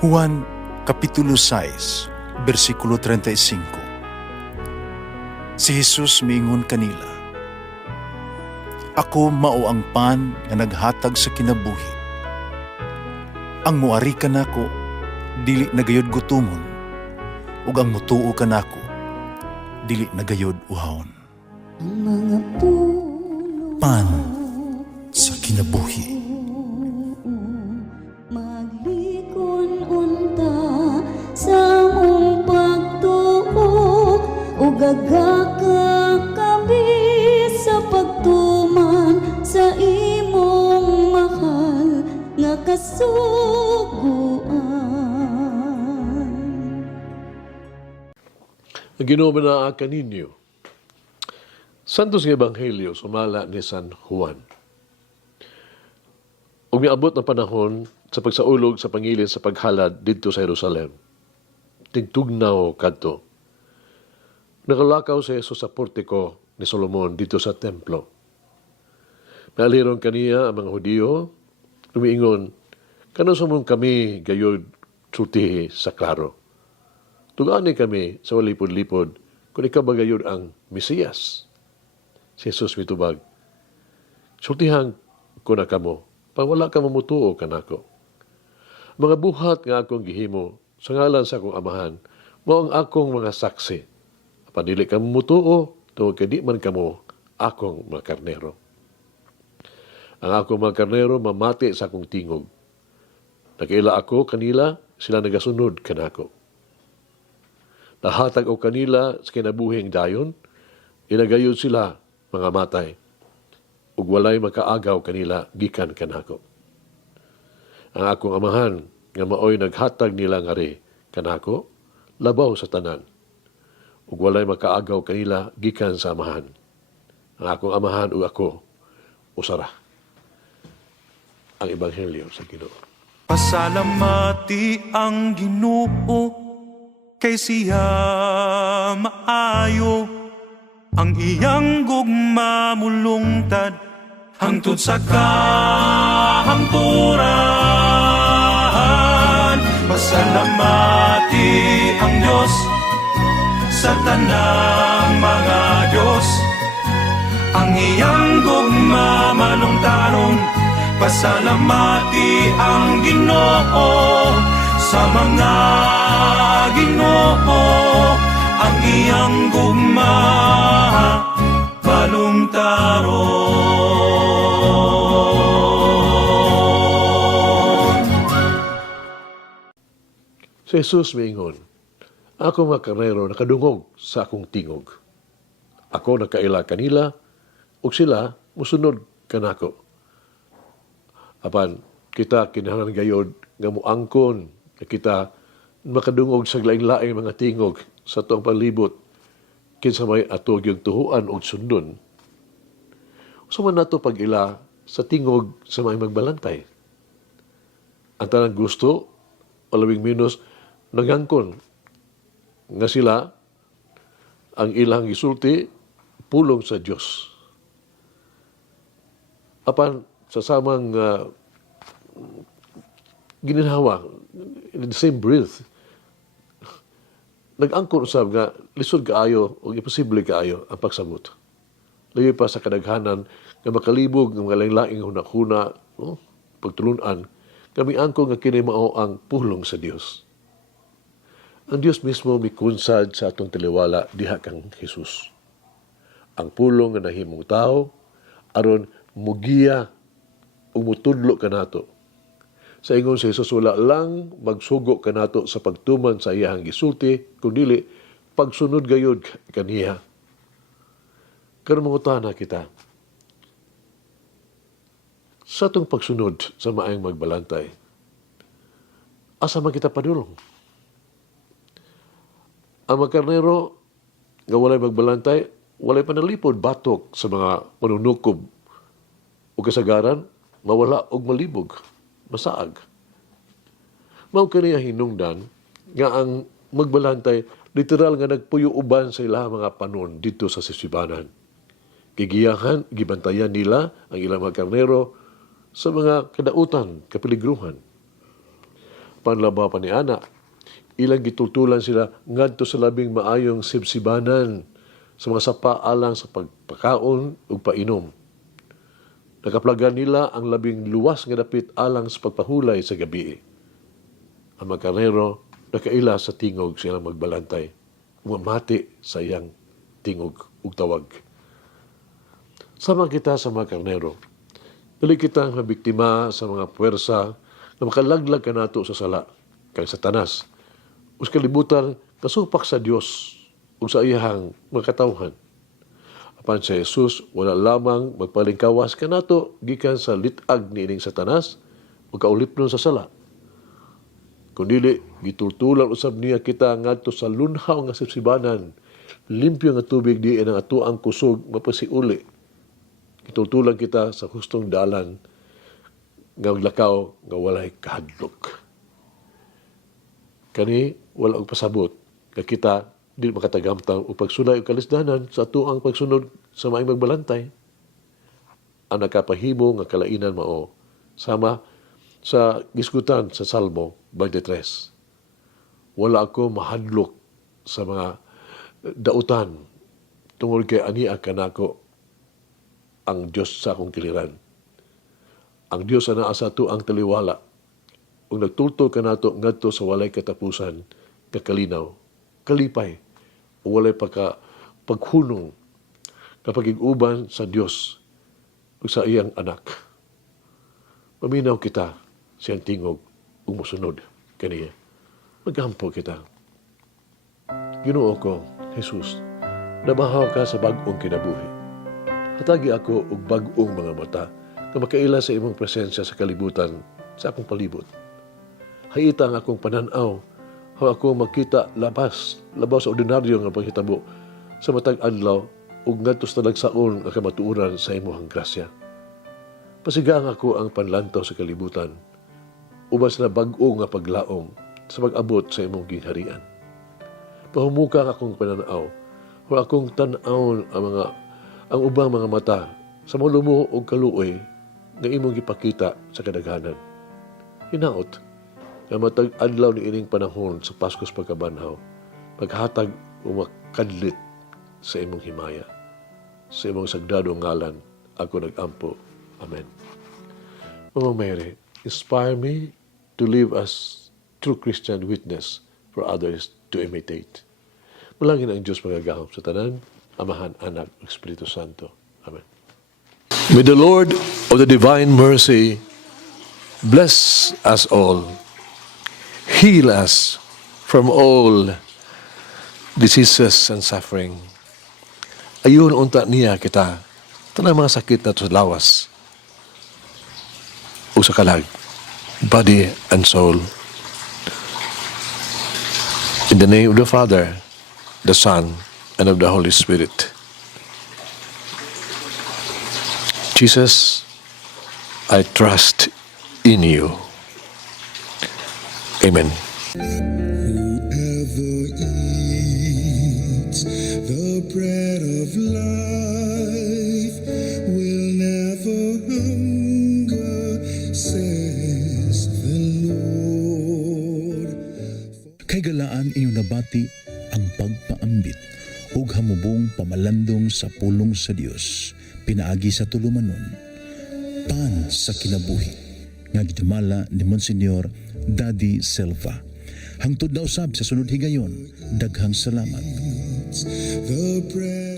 Juan Kapitulo 6, versikulo 35. Si Jesus miingon kanila, "Ako mao ang pan nga naghatag sa kinabuhi. Ang muari kanako dili nagayod gutomon, ug ang mutuo kanako dili nagayod uhawon." Ang mga puno Pan sa kinabuhi. maglikon unta sa mong pagtuo ug gagaka kami sa pagtuman sa imong mahal nga kasuguan. Ang Ginoo manaa kaninyo. Santos nga Ebanghelyo sumala ni San Juan. Ug miabot ang panahon sa pagsaulog sa pangilin sa paghalad didto sa Jerusalem. Tigtugnaw kadto. Nakalakaw si Jesus sa portiko ni Solomon dito sa templo. Naaliron kaniya ang mga Hudiyo, lumiingon, "Kano sa mong kami gayod sultihi sa klaro? Tugani kami sa walipod-lipod kung ikaw ba gayod ang Mesiyas." Si Jesus mitubag, "Sultihan ko na kamo, pag wala ka mamutuo kanako. Mga buhat nga akong gihimo, sa ngalan sa akong amahan, mao ang akong mga saksi. Panili ka mamutuo, tungod kay di man kamo akong mga karnero. Ang akong mga karnero mamati sa akong tingog. Nakaila ako kanila, sila nagasunod kanako. Nahatag o kanila sa kinabuhing dayon, inagayod sila mga matay, ug walay makaagaw kanila gikan kanako. Ang akong amahan nga maoy naghatag nila ngari kanako, labaw sa tanan, ug walay makaagaw kanila gikan sa amahan. Ang akong amahan ug ako usara." Ang Ebanghelyo sa Ginoo. Pasalamati ang Ginoo kay siya maayo. Ang iyang gugma mulungtad hangtod sa kahangturan. Pasalamati ang Diyos sa tanang mga Diyos. Ang iyang gugma malungtaron. Pasalamati ang Ginoo sa mga Ginoo. Ang iyang gugma balungtaron. Si Jesus miingon, "Ako mga karnero nakadungog sa akong tingog. Ako nakaila kanila, ug sila musunod kanako. Apan kita kinahanglan gayod nga muangkon na kita makadungog sa laing-laing mga tingog sa tuong palibot kinsa may atog yung tuhuan o sundon. Suman nato pag-ila sa tingog sa may magbalantay. Ang tanang gusto o labing minus nagangkon nga sila ang ilang isulti pulong sa Diyos. Apan sa samang gininhawa, in the same breath, nag-angkon usab nga lisod kaayo o imposible kaayo ang pagsabot. Layo pa sa kadaghanan nga makalibog ng mga laing-laing hunakuna, no? Pagtulunan, kami angkon nga kini mao ang pulong sa Dios. Ang Dios mismo mikunsad sa atong taliwala diha kang Jesus. Ang pulong nga nahimong tao aron mugiya ug mutudlo kanato. Sa ingon si Jesus, wala lang magsugo kanato sa pagtuman sa iyahang gisulti, kung dili pagsunod gayud kaniya. Karon mangutana kita, sa atong pagsunod sa maayong magbalantay, asa man kita padulong? Ang magkarnero nga walay magbalantay, walay panalipod batok sa mga manunukob o kasagaran, mawala og malibog, masaag. Mao kaniya hinungdan nga ang magbalantay literal nga nagpuyo uban sa ilang mga panon dito sa sisibanan. Gigiyahan, gibantayan nila ang ilang mga karnero sa mga kadautan, kapeligruhan. Panlaba pa ni Ana, ilang gitultulan sila ngadto sa labing maayong sibsibanan sa mga sapa alang sa pagpakaon ug painom. Nakaplagan nila ang labing luwas nga dapit alang sa pagpahulay sa gabi. Ang mga karnero nakaila sa tingog silang magbalantay, umamati sa iyang tingog ug tawag. Sama kita sa mga karnero. Dali kitang mabiktima sa mga puwersa na makalaglag ka nato sa sala, kang Satanas. Us kalibutan, kasupak sa Dios ug sa iyahang mga katawhan. Apan sa Jesus, wala lamang magpalingkawas ka nato gikan sa litag ni ining Satanas ug kaulipnon sa sala. Kundili, gitultulan usab niya kita ngadto sa lunhaw nga sibsibanan, limpyo nga tubig di ang atuang kusog mapasiuli. Gitultulan kita sa hustong dalan nga maglakaw nga walay kahadlok. Kani wala og pasabot nga kita di makatagamtang o pagsulay o kalisdanan sa atuang pagsunod sa maayong magbalantay. Ang nakapahimo nga kalainan mao sama sa gisgutan sa Salmo 23. Wala ako mahadlok sa mga dautan tungod kay ania kanako ang Dios sa akong kiliran. Ang Dios ana sa atuang taliwala ug nagtultol kanato ngadto sa walay katapusan nga kalinaw, kalipay o walay paghunong kapag iguban sa Dios ug sa iyang anak. Paminaw kita siyang tingog ug mosunod kaniya. Maghampo kita. Ginoo ko, Jesus, nabahaw ka sa bag-ong kinabuhi. Hatagi ako og bag-ong mga mata na makaila sa imong presensya sa kalibutan sa akong palibot. Hayita ang akong pananaw, how ako makita labas sa ordinaryo nga panghitabo sa matag adlaw ug ngadto sa talagsaon nga kamatuoran sa imong grasya. Pasigang ako ang panlantaw sa kalibutan, ubas na bag-o nga paglaom sa pag-abot sa imong gingharian. Pahumuka akong pananaw, how akong tan-awon ang ubang mga mata sa malumo o kaluoy nga imong gipakita sa kadaghanan. Hinaot, nga matag adlaw ni ining panahon sa Paskos pagkabanhaw, paghatag o makadlit sa imong himaya. Sa imong sagdadong ngalan, ako nag-ampo. Amen. Mama Mary, inspire me to live as true Christian witness for others to imitate. Malangin ang Diyos magagahom sa tanan, Amahan, Anak, Espiritu Santo. Amen. May the Lord of the divine mercy bless us all, heal us from all diseases and suffering. Ayun unta niya kita, tanang mga sakit na sa lawas o sa kalag, body and soul. In the name of the Father, the Son, and of the Holy Spirit. Jesus, I trust in you. Amen. Whoever eats the bread of life will never hunger, says the Lord. Kay galaan inyong nabati ang pagpaambit ug hamubong pamalandong sa pulong sa Dios pinaagi sa tulumanon pan sa kinabuhi nga gidumala ni Monsignor Daddy Silva. Hangtod na usab sa sunod higayon, daghang salamat. The bread